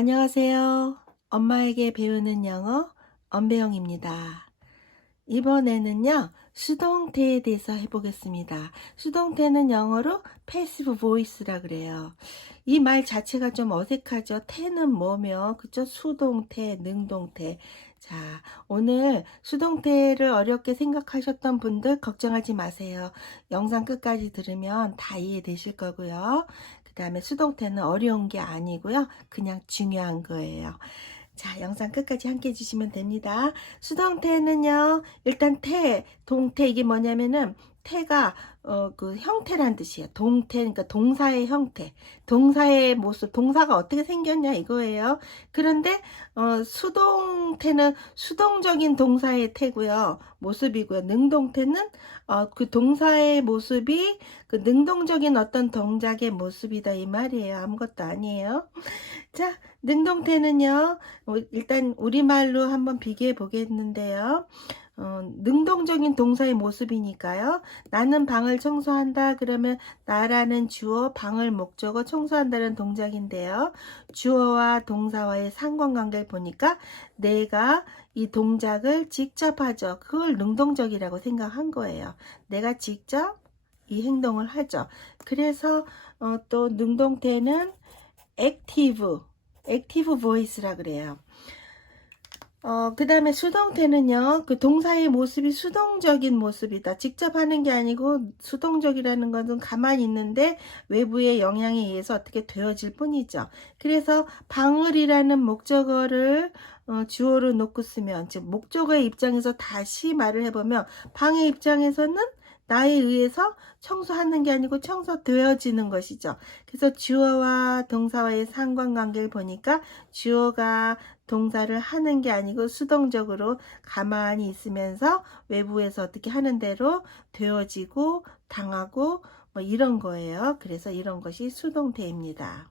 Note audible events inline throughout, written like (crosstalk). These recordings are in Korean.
안녕하세요. 엄마에게 배우는 영어 엄배영입니다. 이번에는요, 수동태에 대해서 해보겠습니다. 수동태는 영어로 passive voice라 그래요. 이 말 자체가 좀 어색하죠. 태는 뭐며, 그쵸? 수동태, 능동태. 자, 오늘 수동태를 어렵게 생각하셨던 분들 걱정하지 마세요. 영상 끝까지 들으면 다 이해되실 거고요. 그 다음에 수동태는 어려운 게 아니고요. 그냥 중요한 거예요. 자, 영상 끝까지 함께 해주시면 됩니다. 수동태는요, 일단 태, 동태, 이게 뭐냐면은, 태가, 어, 그 형태란 뜻이에요. 동태, 그러니까 동사의 형태. 동사의 모습, 동사가 어떻게 생겼냐 이거예요. 그런데, 어, 수동태는 수동적인 동사의 태고요. 모습이고요. 능동태는, 어, 그 동사의 모습이 그 능동적인 어떤 동작의 모습이다 이 말이에요. 아무것도 아니에요. 자, 능동태는요, 어, 일단 우리말로 한번 비교해 보겠는데요. 어, 능동적인 동사의 모습이니까요. 나는 방을 청소한다 그러면 나라는 주어, 방을 목적어, 청소한다는 동작인데요. 주어와 동사와의 상관관계를 보니까 내가 이 동작을 직접 하죠. 그걸 능동적이라고 생각한 거예요. 내가 직접 이 행동을 하죠. 그래서 어, 또 능동태는 active, active voice라 그래요. 어, 그 다음에 수동태는요, 그 동사의 모습이 수동적인 모습이다. 직접 하는 게 아니고, 수동적이라는 것은 가만히 있는데, 외부의 영향에 의해서 어떻게 되어질 뿐이죠. 그래서, 방을이라는 목적어를, 어, 주어로 놓고 쓰면, 즉, 목적어의 입장에서 다시 말을 해보면, 방의 입장에서는 나에 의해서 청소하는 게 아니고 청소되어지는 것이죠. 그래서 주어와 동사와의 상관관계를 보니까 주어가 동사를 하는 게 아니고 수동적으로 가만히 있으면서 외부에서 어떻게 하는 대로 되어지고 당하고 뭐 이런 거예요. 그래서 이런 것이 수동태입니다.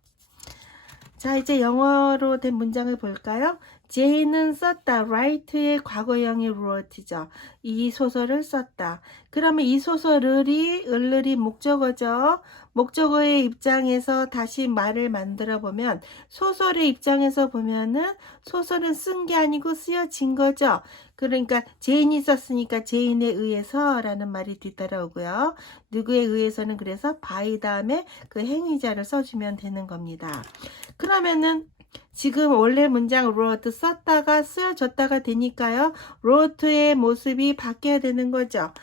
자, 이제 영어로 된 문장을 볼까요? 제이는 썼다. write의 과거형이 wrote죠. 이 소설을 썼다. 그러면 이 소설을이 을을이 목적어죠. 목적어의 입장에서 다시 말을 만들어 보면 소설의 입장에서 보면은 소설은 쓴 게 아니고 쓰여진 거죠. 그러니까 제인이 썼으니까 제인에 의해서라는 말이 뒤따라오고요. 누구에 의해서는 그래서 by 다음에 그 행위자를 써주면 되는 겁니다. 그러면은 지금 원래 문장 wrote 썼다가 쓰여졌다가 되니까요. wrote의 모습이 바뀌어야 되는 거죠.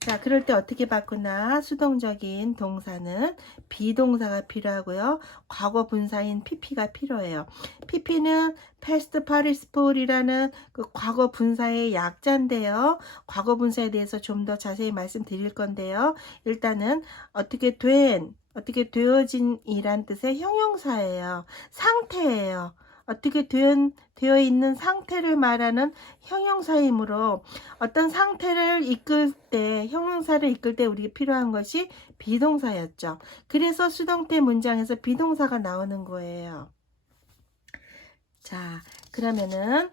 자, 그럴 때 어떻게 바꾸나? 수동적인 동사는 비동사가 필요하고요. 과거 분사인 pp가 필요해요. pp는 past participle이라는 그 과거 분사의 약자인데요. 과거 분사에 대해서 좀 더 자세히 말씀드릴 건데요. 일단은 어떻게 된, 어떻게 되어진 이란 뜻의 형용사예요. 상태예요. 어떻게 되어, 되어 있는 상태를 말하는 형용사이므로 어떤 상태를 이끌 때, 형용사를 이끌 때 우리가 필요한 것이 비동사였죠. 그래서 수동태 문장에서 비동사가 나오는 거예요. 자, 그러면은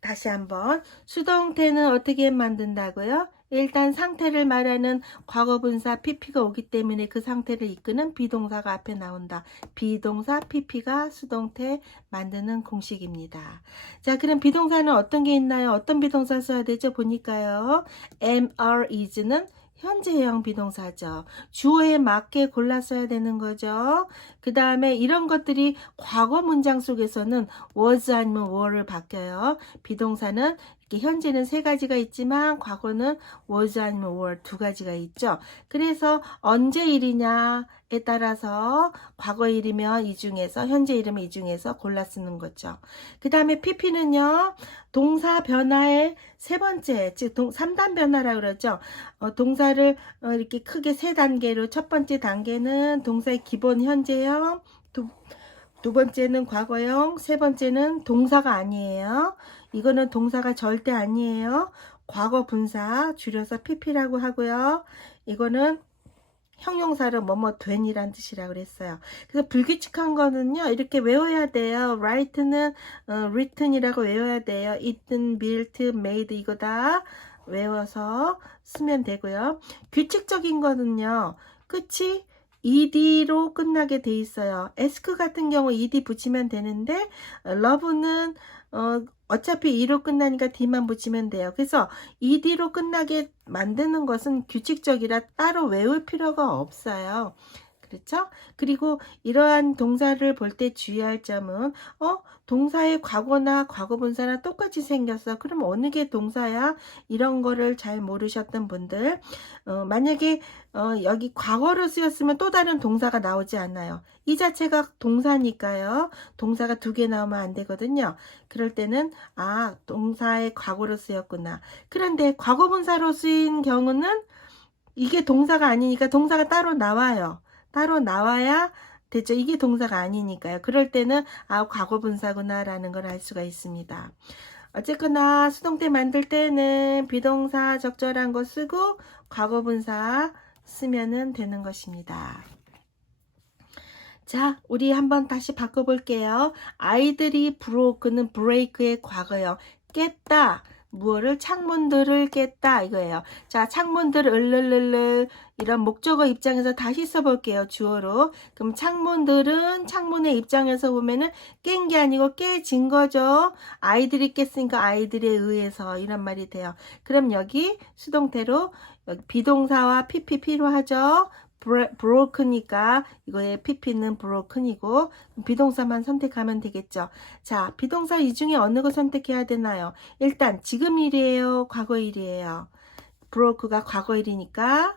다시 한번 수동태는 어떻게 만든다고요? 일단 상태를 말하는 과거분사 pp가 오기 때문에 그 상태를 이끄는 비동사가 앞에 나온다. 비동사 pp가 수동태 만드는 공식입니다. 자, 그럼 비동사는 어떤 게 있나요? 어떤 비동사 써야 되죠? 보니까요. mr is는 현재형 비동사죠. 주어에 맞게 골라 써야 되는 거죠. 그 다음에 이런 것들이 과거 문장 속에서는 was 아니면 were를 바뀌어요. 비동사는 현재는 세 가지가 있지만 과거는 was 아니면 were 두 가지가 있죠. 그래서 언제 일이냐에 따라서 과거 일이면 이 중에서 현재 일이면 이 중에서 골라 쓰는 거죠. 그 다음에 pp는요. 동사 변화의 세 번째, 즉 3단 변화라 그러죠. 어, 동사를 어, 이렇게 크게 세 단계로 첫 번째 단계는 동사의 기본 현재형, 두, 두 번째는 과거형, 세 번째는 동사가 아니에요. 이거는 동사가 절대 아니에요. 과거 분사 줄여서 pp라고 하고요. 이거는 형용사로 뭐뭐 된이란 뜻이라고 그랬어요. 그래서 불규칙한 거는요, 이렇게 외워야 돼요. write는 어, written이라고 외워야 돼요. eaten, built, made 이거 다 외워서 쓰면 되고요. 규칙적인 거는요, 끝이 ed로 끝나게 돼 있어요. ask 같은 경우 ed 붙이면 되는데 어, love는 어, 어차피 e로 끝나니까 d만 붙이면 돼요. 그래서 ed로 끝나게 만드는 것은 규칙적이라 따로 외울 필요가 없어요. 그렇죠? 그리고 이러한 동사를 볼 때 주의할 점은 어 동사의 과거나 과거분사나 똑같이 생겼어. 그럼 어느 게 동사야? 이런 거를 잘 모르셨던 분들 어, 만약에 어, 여기 과거로 쓰였으면 또 다른 동사가 나오지 않아요. 이 자체가 동사니까요. 동사가 두 개 나오면 안 되거든요. 그럴 때는 아 동사의 과거로 쓰였구나. 그런데 과거분사로 쓰인 경우는 이게 동사가 아니니까 동사가 따로 나와요. 따로 나와야 되죠. 이게 동사가 아니니까요. 그럴 때는 아 과거 분사구나 라는 걸 알 수가 있습니다. 어쨌거나 수동태 만들 때는 비동사 적절한 거 쓰고 과거 분사 쓰면은 되는 것입니다. 자, 우리 한번 다시 바꿔볼게요. 아이들이 브로크는 브레이크의 과거요. 깼다. 무엇을 창문들을 깼다 이거예요. 자, 창문들 을르르르 이런 목적어 입장에서 다시 써볼게요. 주어로. 그럼 창문들은 창문의 입장에서 보면은 깬 게 아니고 깨진 거죠. 아이들이 깼으니까 아이들에 의해서 이런 말이 돼요. 그럼 여기 수동태로 여기 비동사와 pp 필요하죠. Broken이니까 이거의 pp는 broken이고 비동사만 선택하면 되겠죠. 자, 비동사 이 중에 어느 거 선택해야 되나요? 일단 지금 일이에요, 과거 일이에요. broke가 과거 일이니까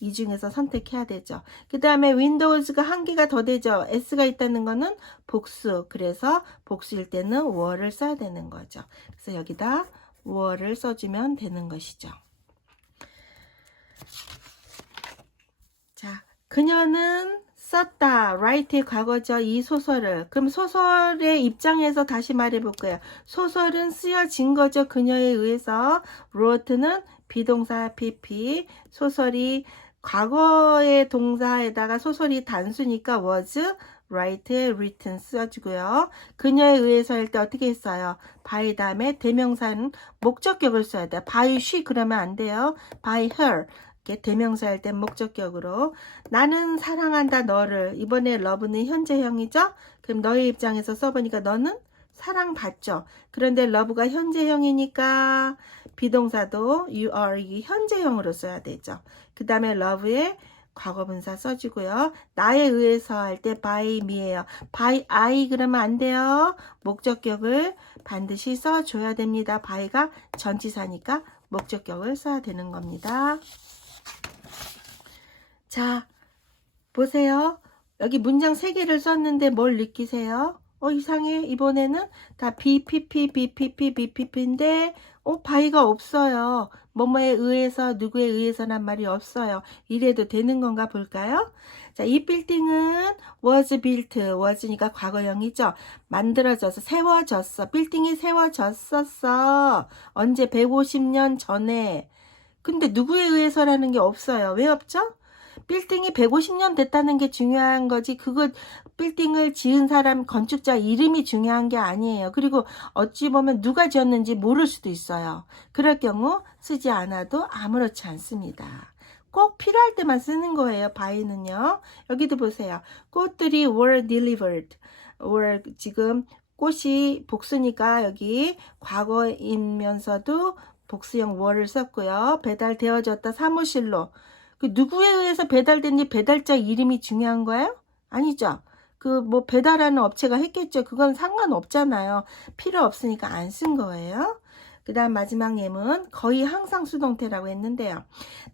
이 중에서 선택해야 되죠. 그 다음에 windows가 한 개가 더 되죠. s가 있다는 거는 복수. 그래서 복수일 때는 were를 써야 되는 거죠. 그래서 여기다 were를 써주면 되는 것이죠. 자, 그녀는 썼다. write의 과거죠. 이 소설을. 그럼 소설의 입장에서 다시 말해볼 거예요. 소설은 쓰여진 거죠. 그녀에 의해서. wrote는 비동사 pp. 소설이 과거의 동사에다가 소설이 단수니까 was, write, written 써주고요. 그녀에 의해서 할 때 어떻게 했어요? by 다음에 대명사는 목적격을 써야 돼요. by she 그러면 안 돼요. by her. 대명사 할때 목적격으로 나는 사랑한다 너를. 이번에 love는 현재형이죠? 그럼 너의 입장에서 써보니까 너는 사랑받죠. 그런데 love가 현재형이니까 비동사도 you are 이 현재형으로 써야 되죠. 그 다음에 love의 과거분사 써주고요. 나에 의해서 할 때 by me예요. by I 그러면 안 돼요. 목적격을 반드시 써줘야 됩니다. by가 전치사니까 목적격을 써야 되는 겁니다 자, 보세요. 여기 문장 3개를 썼는데 뭘 느끼세요? 어, 이상해. 이번에는 다 BPP, BPP, BPP인데, 어, 바이가 없어요. 뭐뭐에 의해서, 누구에 의해서란 말이 없어요. 이래도 되는 건가 볼까요? 자, 이 빌딩은 was built, was니까 과거형이죠. 만들어져서, 세워졌어. 빌딩이 세워졌었어. 언제? 150년 전에. 근데 누구에 의해서라는 게 없어요. 왜 없죠? 빌딩이 150년 됐다는 게 중요한 거지. 그거 빌딩을 지은 사람 건축자 이름이 중요한 게 아니에요. 그리고 어찌 보면 누가 지었는지 모를 수도 있어요. 그럴 경우 쓰지 않아도 아무렇지 않습니다. 꼭 필요할 때만 쓰는 거예요. 바이는요. 여기도 보세요. 꽃들이 were delivered. were 지금 꽃이 복수니까 여기 과거이면서도 복수형 were를 썼고요. 배달되어졌다 사무실로. 그 누구에 의해서 배달된지 배달자 이름이 중요한 거예요? 아니죠. 그 뭐 배달하는 업체가 했겠죠. 그건 상관없잖아요. 필요 없으니까 안 쓴 거예요. 그 다음 마지막 예문 거의 항상 수동태라고 했는데요.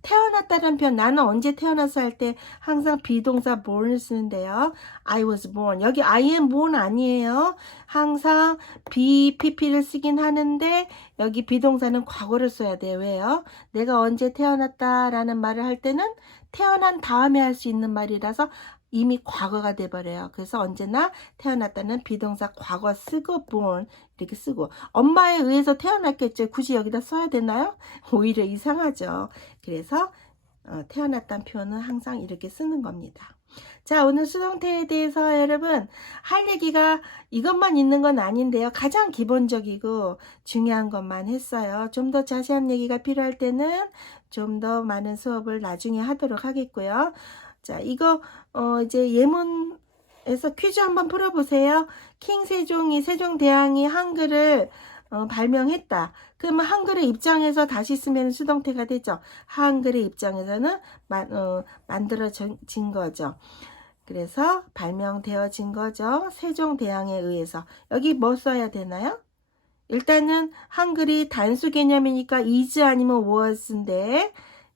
태어났다는 표현 나는 언제 태어났어 할 때 항상 비동사 born 쓰는데요. I was born 여기 I am born 아니에요. 항상 be, pp를 쓰긴 하는데 여기 비동사는 과거를 써야 돼요. 왜요? 내가 언제 태어났다라는 말을 할 때는 태어난 다음에 할 수 있는 말이라서 이미 과거가 돼버려요. 그래서 언제나 태어났다는 비동사 과거 쓰고 born 이렇게 쓰고 엄마에 의해서 태어났겠죠. 굳이 여기다 써야 되나요? (laughs) 오히려 이상하죠. 그래서 어, 태어났다는 표현은 항상 이렇게 쓰는 겁니다. 자, 오늘 수동태에 대해서 여러분 할 얘기가 이것만 있는 건 아닌데요. 가장 기본적이고 중요한 것만 했어요. 좀 더 자세한 얘기가 필요할 때는 좀 더 많은 수업을 나중에 하도록 하겠고요. 자, 이거 어 이제 예문 에서 퀴즈 한번 풀어보세요. 킹 세종이 세종대왕이 한글을 어, 발명했다. 그러면 한글의 입장에서 다시 쓰면 수동태가 되죠. 한글의 입장에서는 만, 어, 만들어진 거죠. 그래서 발명되어진 거죠. 세종대왕에 의해서. 여기 뭐 써야 되나요? 일단은 한글이 단수 개념이니까 is 아니면 was인데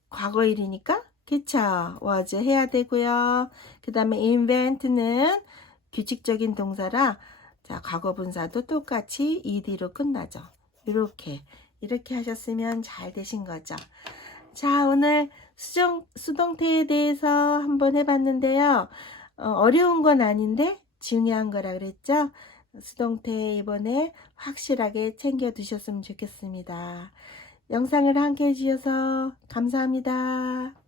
과거일이니까 그쵸 was 해야 되고요. 그 다음에 invent는 규칙적인 동사라 자 과거 분사도 똑같이 ed로 끝나죠. 이렇게 이렇게 하셨으면 잘 되신 거죠. 자 오늘 수정, 수동태에 대해서 한번 해봤는데요. 어, 어려운 건 아닌데 중요한 거라 그랬죠. 수동태 이번에 확실하게 챙겨 두셨으면 좋겠습니다. 영상을 함께 해주셔서 감사합니다.